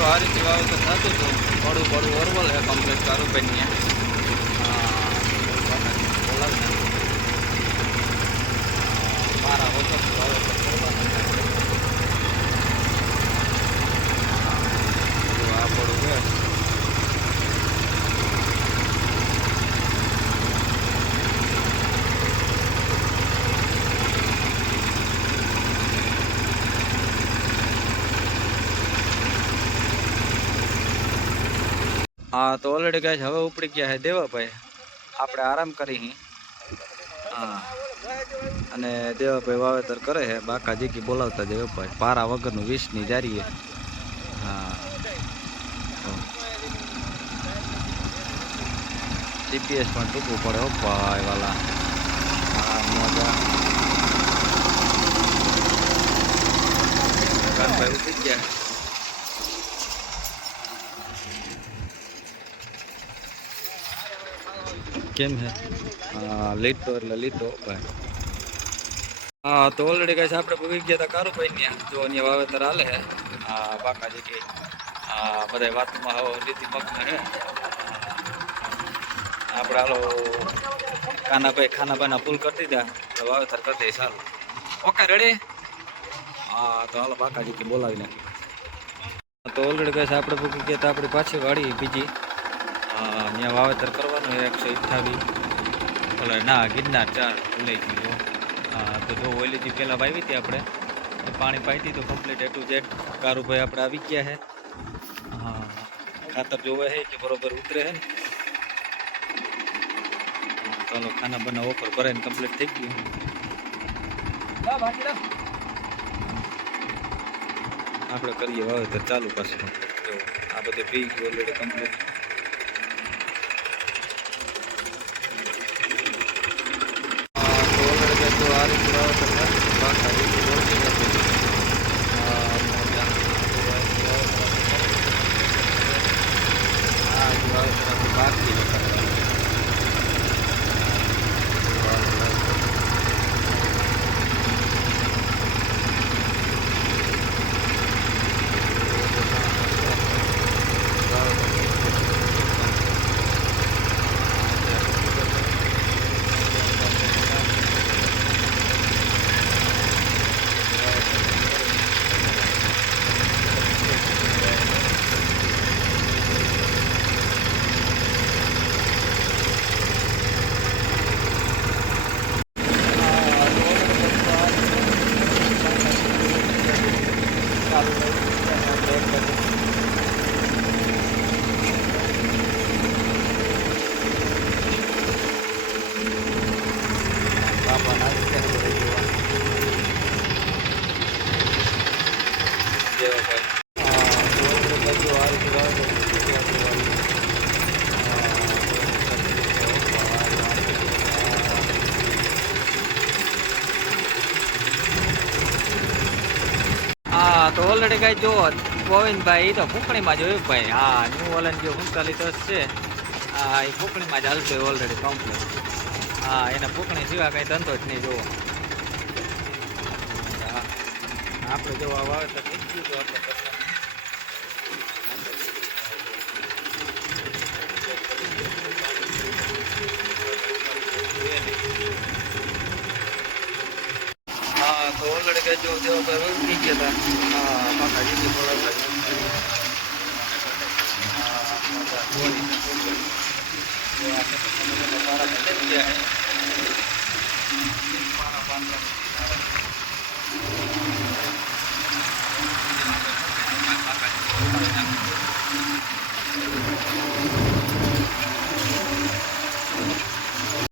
જો આ રીતે વાવેતર થતું હતું પડું પડું ઓરવલ હે કમ્પ્લીટ કારુભાઈ બોલાવના મારા વખત વાવેતર કરવાના આ પડું છે. હા તો ઓલરેડી ગાઈસ હવે ઉપડી ગયા હે દેવાભાઈ, આપણે આરામ કરી. હા અને દેવાભાઈ વાવેતર કરે છે. બાકા જીકી બોલાવતા દેવાભાઈ પારા વગરનું 20ની જારી. હા જીપીએસ પણ ટૂંકું પડે હો ભાઈ વાલા. હા મજા કાનભાઈ ઉતરી ગયા. કેમ હે? હા લીટો એટલે લીટો ભાઈ. હા તો ઓલરેડી ગાઈસ આપણે ભૂગી ગયા હતા કારુભાઈ ને જો અહીંયા વાવેતર હાલે હે. હા બાકાજી કે આ બધા વાતમાં હવે લીધી મગ્ન હે. આપણે હાલો કાનાભાઈ ખાનાભાઈના ફૂલ કરી દીધા તો વાવેતર કરી દઈએ સારું. Okay ready. હા તો હાલો બાકાજી કે બોલાવી નાખી. તો ઓલરેડી ગાઈસ આપણે ભૂગી ગયા હતા આપણી પાછી વાડી બીજી. અહીંયા વાવેતર કરવાનું 128 ઓલે ના ગિરનાર 4 ભૂલાઈ ગયું. હા તો જો ઓઈલીથી પહેલાં વાવી હતી આપણે પાણી પાઈ દીધું complete A to Z. Karubhai આપણે આવી ગયા છે. હા ખાતર જોવે છે કે બરોબર ઉતરે છે ને. ચાલો ખાના બના ઓફર ભરાઈને કમ્પ્લીટ થઈ ગયું. આપણે કરીએ વાવેતર ચાલુ પાછું. જો આ બધે પી ગયું ઓલરેડી કમ્પ્લીટ. આ રીતે વાવેતર બાકી હા તો ઓલરેડી કઈ જો ગોવિંદભાઈ તો ફૂંકણીમાં જોયું ભાઈ. હા ન્યુ ઓલન જો 45 છે હા એ ફૂંકણીમાં જ હાલતો હોય ઓલરેડી કમ્પ્લીટ. હા એને ફૂંકણી સિવાય કઈ ધંધો જ નહીં જોવો. હા આપણે જો આ વાવેતર થઈ ગયું તો આપણે તો ઓલરેડી કઈ જો દેવાભાઈ ઉતરી ગયા હતા. હા બાકાજી બોલાવતા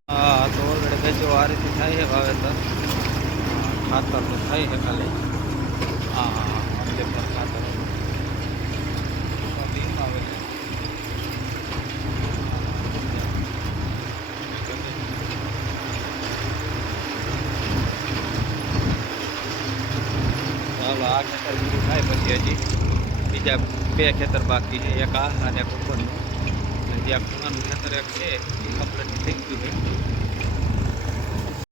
હા તો ઓલરેડી કઈ આ રીતે થાય છે વાવેતર. ખાતર તો થાય છે ખાલી. હા ખાતર આવે છે. ચાલો આ ખેતર બીજું થાય પછી હજી બીજા 2 ખેતર બાકી છે. એક આ અને એક ઉપરનું. અને જ્યાં ખૂણાનું ખેતર એક છે એ કમ્પ્લીટ થઈ ગયું છે.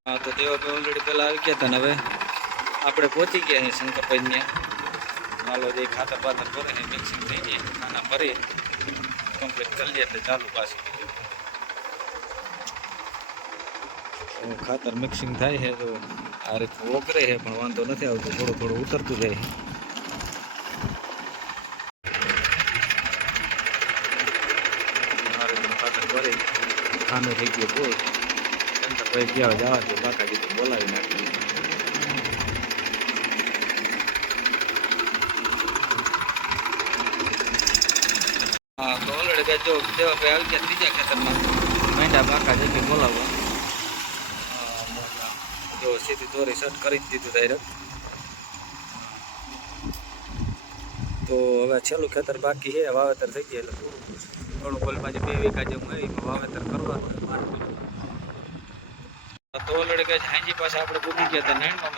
હા તો દેવાભાઈ ઓલરેડી પહેલાં આવી ગયા હતા ને હવે આપણે પહોંચી ગયા છીએ શંકરભાઈ ત્યાં. હાલો જે ખાતર બાતર કરે છે મિક્સિંગ થઈ જાય ખાના ભરી કમ્પ્લીટ કરી લે એટલે ચાલુ પાછું ખાતર મિક્સિંગ થાય છે તો આ રીતે ઓગરે છે પણ વાંધો નથી આવતો થોડું થોડું ઉતરતું જાય આ રીતે ખાતર ભરી ખાનું થઈ ગયું બોલ ભાઈ ગયા જવા દો કાકાજી તો બોલાવી નાખ્યું હા તો ઓલરેડી જો દેવા ભાઈ આવી ગયા ત્રીજા ખેતરમાં મેંઢા કાકાજી કે બોલાવવા જો સીધી દોરી શર્ટ કરી જ દીધું ડાયરેક્ટ તો હવે છેલ્લું ખેતર બાકી છે વાવેતર થઈ ગયા એટલે થોડું થોડું પાછી 2 વીઘા જેવું એમાં વાવેતર કરવાનું તો ઓલરેડી કહે છે હાંજી પાસે આપણે પૂકી ગયા હતા નૈણમાં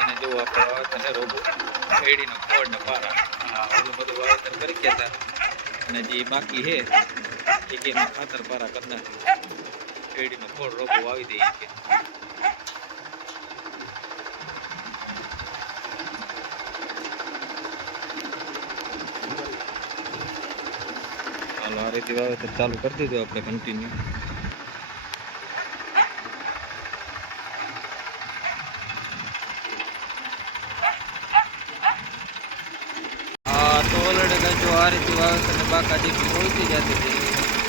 એને જો આપણે વાવેતર છે રોબો એડીનો ખોડ ને પારા ઓલું બધું વાવેતર કરી ગયા હતા અને જે બાકી છે એ કે ખાતર પારા કરી નાખ્યું એડીનો ખોડ રોબો વાવી દઈએ કે આ રીતે વાવેતર ચાલુ કરી દીધું આપણે કન્ટિન્યુ તો ઓલરેડી જો આ રીતે વાવેતર બાકાજી ખોલતી જતી હતી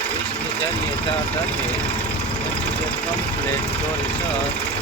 20 ની જારીએ 4 ધારીએ કમ્પ્લીટ દોરી શર્ટ